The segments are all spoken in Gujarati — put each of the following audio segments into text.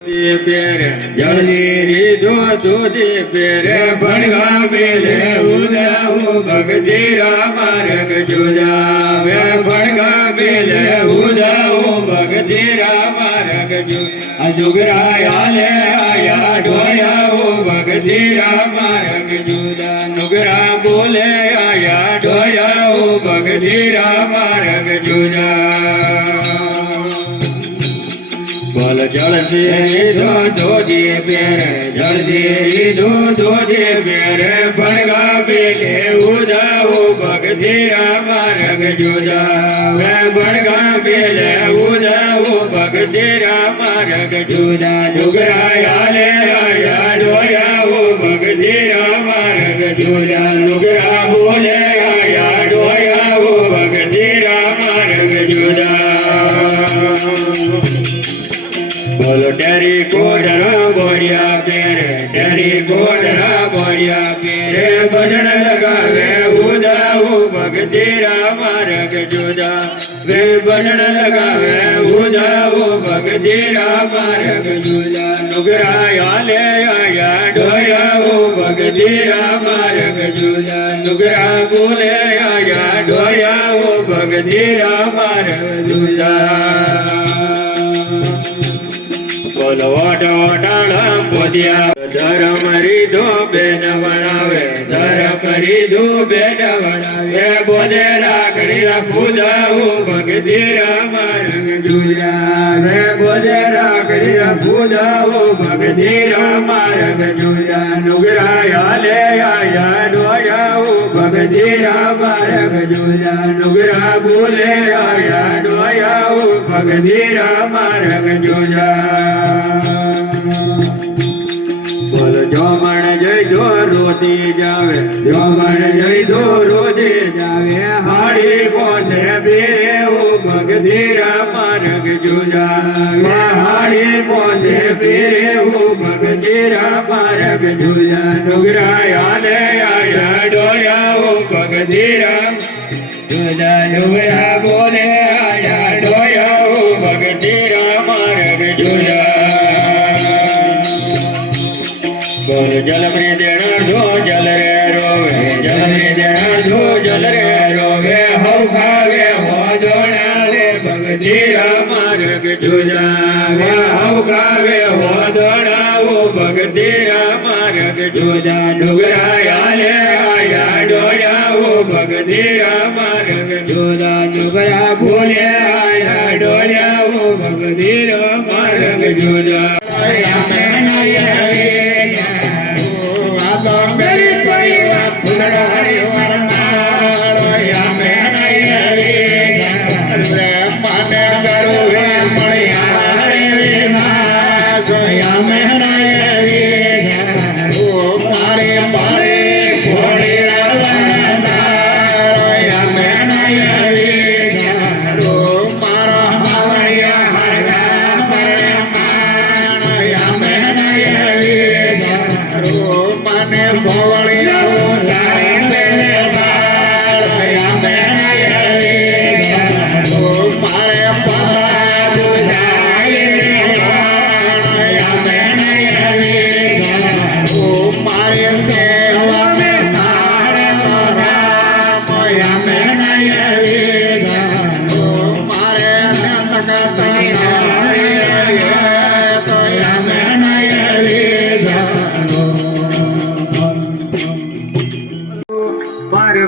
પેરે જલ્દી દૂધી પેરે ભણગા મેલે ઉદાવું ભગતીરા માર્ગ જુદાવે ભણગા મેલે ઉદાવું ભગતીરા માર્ગ જુગરાયા લે આયા ઢોયાવું ભગતીરા માર્ગ જુદા નુગરા બોલે આયા ઢોયાવું ભગતીરા માર્ગ જુદા બોલ જળદી દૂધી પેરે જળદી દૂધી પેરે ભણગા મેલે ઉદાવું ભગતીરા માર્ગ જુદા ભણગા મેલે ઉદાવું ભગતીરા માર્ગ જુદા નુગરાયા લે આયા ઢોયાવું ભગતીરા માર્ગ જુદા નુગરા બોલે આયા ઢોયાવું ભગતીરા માર્ગ જુદા બોલો ટેરી કોડરા બોડિયા પેરે ટેરી કોડરા બોડિયા પેરે ભજન લગાવે ઉદાવું ભગતીરા માર્ગ જુદા વે ભજન લગાવે ઉદાવું ભગતીરા માર્ગ જુદા નુગરાયા લે આયા ઢોયાવું ભગતીરા માર્ગ જુદા નુગરા બોલે આયા ઢોયાવું ભગતીરા માર્ગ જુદા બોલો ઓટાળા પોદ્યા ધર્મ રીધો બેન વણાવે ધર્મ રીધો બેન વણાવે બોલે રાખડી પૂજાવું ભગતીરા માર્ગ જુદા રે બોલે રાખડી પૂજાવું ભગતીરા માર્ગ જુદા નુગરાયા લે આયા ડોયાવું ભગતીરા માર્ગ જુદા નુગરા બોલે આયા ડોયાવું ભગતીરા માર્ગ જુદા બોલ જોમણ જય દો રોતી જાવે જોમણ જય દો રોતી જાવે હાડી પોસે બેરે ઓ ભગતીરા માર્ગ જુદા હાડી પોસે બેરે ઓ ભગતીરા માર્ગ જુદા નુગરાયા લે આયા ડોયા ઓ ભગતીરા જુદા નુગરા બોલે આયા ડોયા ઓ ભગતીરા માર્ગ જુદા બોલ જલ મે દેણ ધો જલ રે રોવે જલ મે દેણ ધો જલ રે રોવે હો ખાવે હો દોણા રે ભગતીરા માર્ગ જુદા હો ખાવે હો દોણા ઓ ભગતીરા માર્ગ જુદા નુગરાયા લે આયા ડોયા ઓ ભગતીરા માર્ગ જુદા નુગરા બોલે આયા ડોયા ઓ ભગતીરા માર્ગ જુદા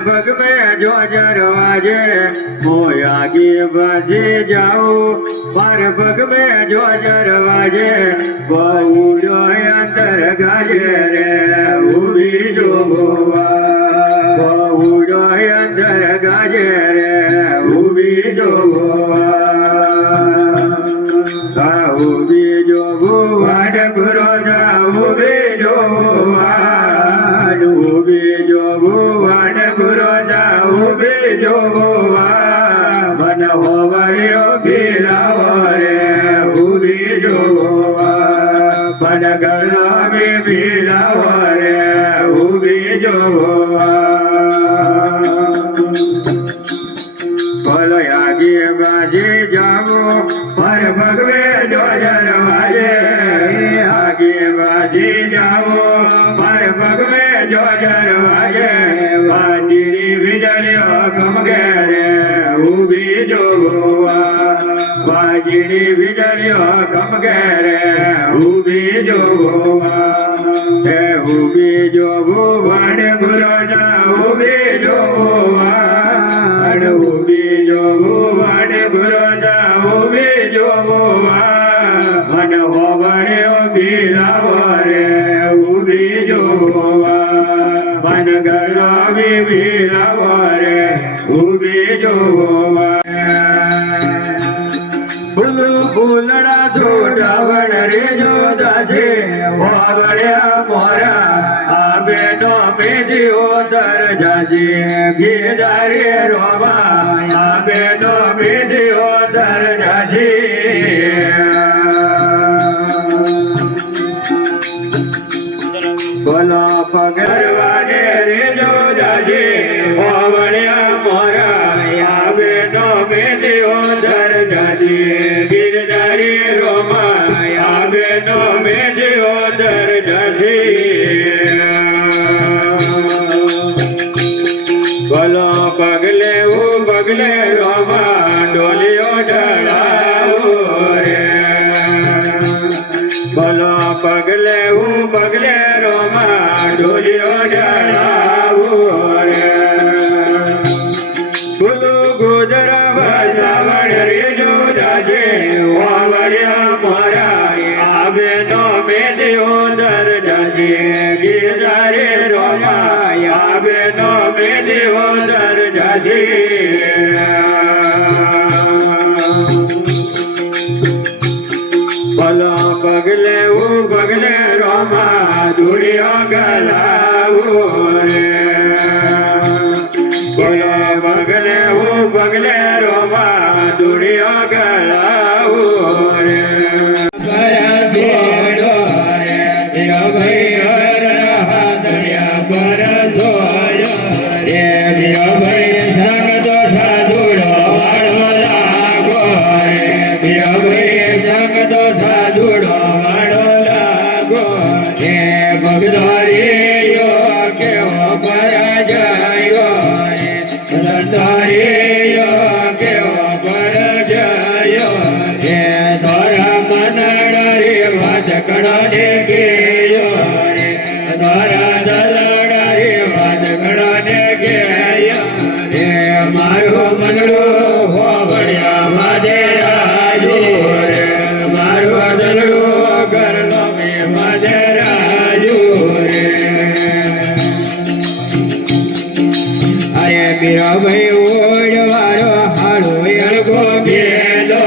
ભગ મેં જો જરવાજે મોયાગી બાજી જાઉં માર ભગ મેં જો જરવાજે બહુડો અંતર ગાજે રે ઉભી જો ગોવા બહુડો અંતર ગાજે રે ઉભી જો ગોવા ઉભી જો ગોવા ડબરો જા ઉભી જો ગોવા ઉભી જો ગોવા ઉભી જો ગોવા મન હોવળ્યો ભીલાવો રે ઉભી જો ગોવા મન ઘરનો બી ભીલાવો રે ઉભી જો ગોવા બોલો યાગી બાજી જાવો પર ભગવે જો જરવાજે વાજી જાવો મારે ભગવે જો જરવાજે વાજીની વીજળીઓ ગમગે રે ઊભી જોવા વાજીની વીજળીઓ ગમગે રે ઊભી જોવા હે ઊભી જોવું વાડે ગુરોજા ઊભી જોવા ઊભી જોવું વાડે ગુરોજા ઊભી જોવા મન હોવડ્યો ભીલાવો રે ઊભી જોવા મન ગરલો ભીલાવો રે ઊભી જોવા ફૂલડા છોટાવડ રે જોદાજે હોવડ્યા મોરા આ બેનો મેજીઓ દર જાજે ગીરધારે રોવા આ બેનો મેજીઓ દર જાજે બોલો પગરવાને રે જો જાજે હોવળ્યા મોરા આવે નો મેદિયો દર જાજે ગીરધારી રોમા આવે નો મેદિયો દર જાજે બોલો પગલે પગલે રોમા ડોલિયો ઢળાવો રે બોલો પગલે પગલે રોમા ડોલિયો ઢળાવો રે બોલો ગોદર બજાવડ રે જો જાજે વાવડ્યા મોરા આવે નો મેદિયો દર જાજે ગીરધારે રોમા આવે નો મેદિયો દર જાજે ભલો પગલે પગલે રોમા ધૂળિયો ગલાવો રે બોલો પગલે પગલે રોમા ધૂળિયો ગલાવો રે જોડો રે ભાઈ દરિયા પર જોડો રે ભાઈ સંગ તો સાધુડો વાળો લાગો રે ભાઈ સંગ તો સાધુડો વાળો લાગો હે ભગદારીયો કેવો પરાજયો રે ભગદારીયો કેવો પરાજયો હે તારા મનડા રે વાજકડો ને ગેયો રે તારા દલડા રે વાજકડો ને ગેયો હે મારો મનડો હોવળ્યા વાજે રાજુ રે મારો દલડો કરલો મે વાજે રાજુ રે અરે બીરો ભાઈ ઓડવારો હાડો અળગો બેલો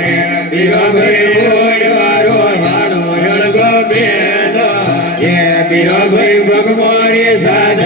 રે બીરો ભાઈ ઓડવારો હાડો અળગો બેલો એ બીરો ભાઈ ભગવાન સાદ